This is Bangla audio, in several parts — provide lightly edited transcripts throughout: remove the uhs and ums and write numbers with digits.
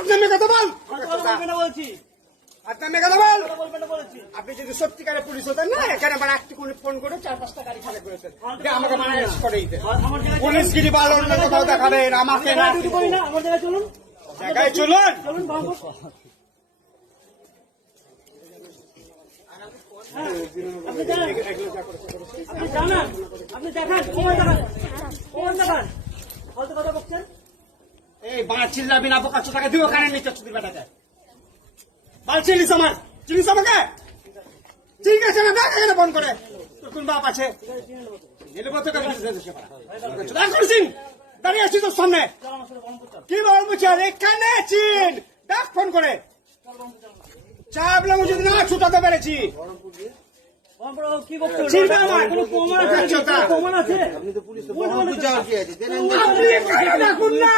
আপনার মেয়ে কথা বল, বলছি আপনার মেয়ে কথা বল। আপনি যদি সত্যিকারের পুলিশ হতেন না, এখানে আবার একটু করে ফোন করে 4-5টা গাড়ি খারাপ করেছেন, আমাকে ম্যানেজ করে দিতেন। পুলিশগিরি বা অন্য কোথাও দেখাবেন, আমাকে না। আমার জায়গায় চলুন, জায়গায় চলুন। চলুন বাবু। আপনি জানান, আপনি দেখান, প্রমাণ দেখান, প্রমাণ দেখান। হয়তো কথা বলছেন, এই বাঁ চিল্লাবি না, বোকা চোদাকে দিও কানে নিচে চুদি বেটাতে। বাল চিলিস আমার, চিলিস আমাকে? ঠিক আছে না, দেখ এখানে ফোন করে। তোর কোন বাপ আছে? দাঁড়িয়ে আছি তোর সামনে। কি বলবো চার? এখানে চিন, দেখ ফোন করে। চাপলাম যদি না ছুটাতে পেরেছি। কি বলছেন? চিনবে আমার? কোনো প্রমাণ আছে? প্রমাণ আছে? আপনি এখানে ডাকুন না,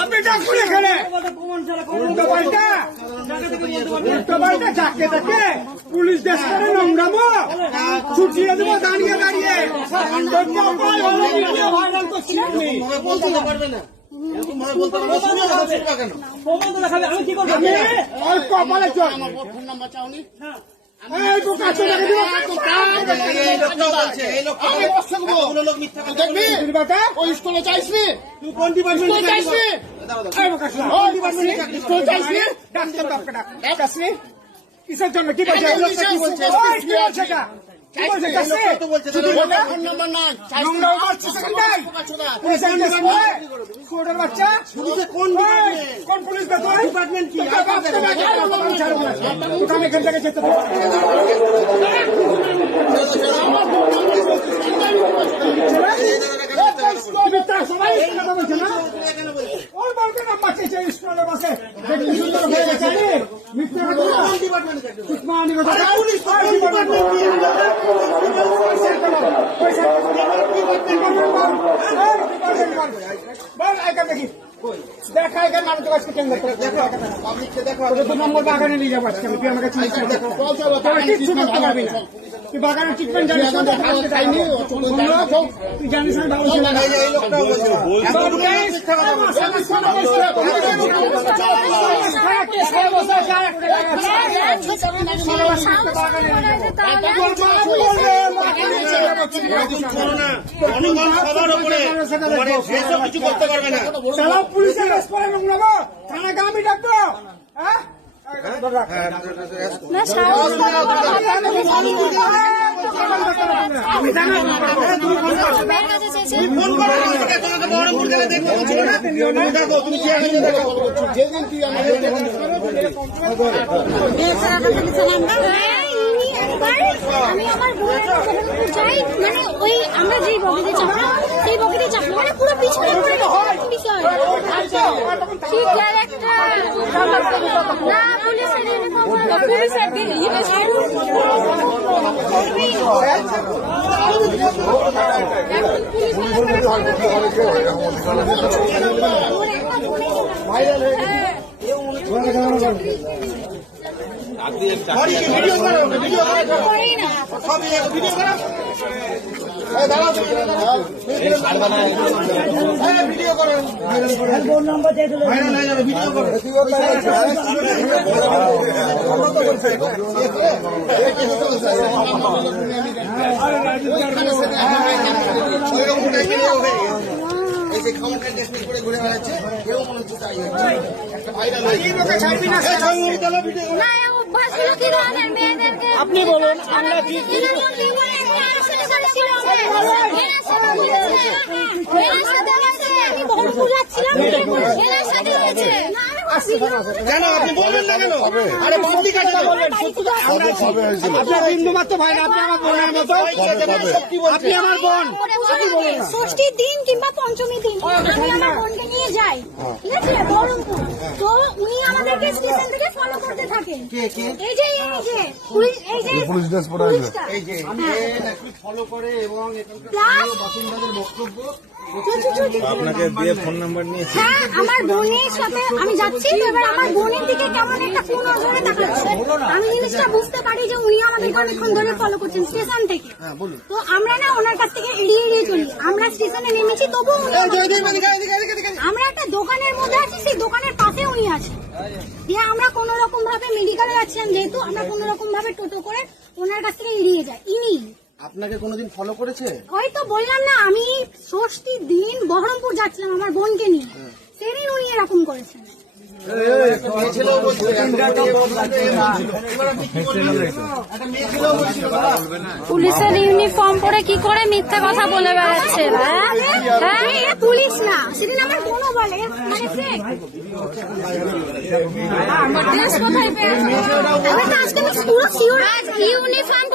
আপনি ডাকুন এখানে। প্রমাণ ছাড়া উল্টো পাল্টা, উল্টো পাল্টা যাকে তাকে পুলিশ দেশ করে নোংরামো ছুটিয়ে দেবো দাঁড়িয়ে দাঁড়িয়ে। ভাইরাল করছি আপনি। প্রমাণ তো দেখাবে, আমি কি করবো? ওই কপালে চল। এই বোকা চোদাকে দিও। দেখবি ওই স্কুলে চাইসনি? তুই কোন ডিপার্টমেন্টে চাইসনি? এই বোকা চোদা, ওই ডিপার্টমেন্টে স্কুল চাইসনি? ডাক্তার বাপকে ডাক, ডাকসনি? কিসের জন্য? কি বলছে? কি বলছে? কি বলছে এটা? কি বলছে? কাছে? ফোন নাম্বার নাই। নোংরা মারছিস কোথায়? পয়সা দিস না? কোটার বাচ্চা? কোন কোন পুলিশ বে তুই? ডিপার্টমেন্ট কি? দোকান এখান থেকে যেতে পারবো না। সবাই কথা বলছে না? ওর বলকে না মারছে স্কুলের বাসে। দেখি সুন্দর হয়ে গেছে। মিথ্যে কথা না। উসমানী কথা। পুলিশ ডিপার্টমেন্ট কি? বল আইকার দেখি। দেখা আইকার নাম তো আজকে কেন দেখো? তোর নম্বর বাগানে নিয়ে যাবো আজকে। তুই আমাকে চিনিস না। তোর কিচ্ছু করতে পারবি না। তুই বাগানের ট্রিটমেন্ট জানিস না? তুই জানিস না? বাবু কিছু করতে পারবে না। পুলিশের থানাকে আমি ডাকবো। হ্যাঁ আমি আমার বোনের চাই, মানে ওই আমরা যেই বগিতে চাপলাম সেই বগিতে চাপলাম, মানে পুরো পিছনে বিষয় কি ক্যারেক্টার না পুলিশের ইউনিফর্ম পুলিশের ঘুরে বেড়াচ্ছে আপনি বলুন আমরা কি কেন আপনি বলবেন না? কেন আরে বন্দি কাটা বলবেন? আপনার বিন্দু মাত্র ভাই না, আপনি আমার বোনের মতো। আপনি আমার বোন, আপনি বলুন না। ষষ্ঠীর দিন কিংবা পঞ্চমীর দিন আমি আমার বোনকে নিয়ে যাই, ঠিক আছে, বহরমপুর। তো উনি আমাদেরকে আমাকে স্টেশন থেকে ফলো করতে থাকে। এই যে পুলিশ, এই যে পুলিশ ড্রেস পরে আছে। পুলিশটা। এই যে হ্যাঁ। এ নাকি ফলো করে এবং এখানকার Plus- স্থানীয় বাসিন্দাদের বক্তব্য আপনাকে দিয়ে ফোন নাম্বার নিয়েছি। হ্যাঁ, আমার বোনের সাথে আমি যাচ্ছি তো এবার আমার বোনের দিকে কেমন একটা কোন নজরে তাকাচ্ছে। আমি জিনিসটা বুঝতে পারি যে উনি আমাদেরকে অনেকক্ষণ ধরে ফলো করছেন স্টেশন থেকে। হ্যাঁ বলুন। তো আমরা না ওনার কাছ থেকে এড়িয়ে চলি। আমরা স্টেশনে নেমেছি তবুও উনি আমরা একটা দোকানের মধ্যে আছি, সেই দোকানের পাশে উনি আছেন। দিয়ে আমরা কোন রকম ভাবে মেডিকেলে যাচ্ছিলাম, যেহেতু আমরা কোন রকম ভাবে টোটো করে ওনার কাছ থেকে এড়িয়ে যাই। ইনি আপনাকে কোনোদিন ফলো করেছে? ওই তো বললাম না, আমি ষষ্ঠীর দিন বহরমপুর যাচ্ছিলাম আমার বোনকে নিয়ে, সেদিন উনি এরকম করেছেন। মেয়ে ছেলেও বলছিল, একটা মেয়ে ছেলেও বলছিল পুলিশের ইউনিফর্ম পরে কি করে মিথ্যা কথা বলে বেড়াচ্ছে? হ্যাঁ, পুলিশ না, সেদিন আমার বোনও বলে মানে fake। আমার ড্রেস কোথায় পেয়েছো? আমি তো আজকে পুরো শিওর ইউনিফর্ম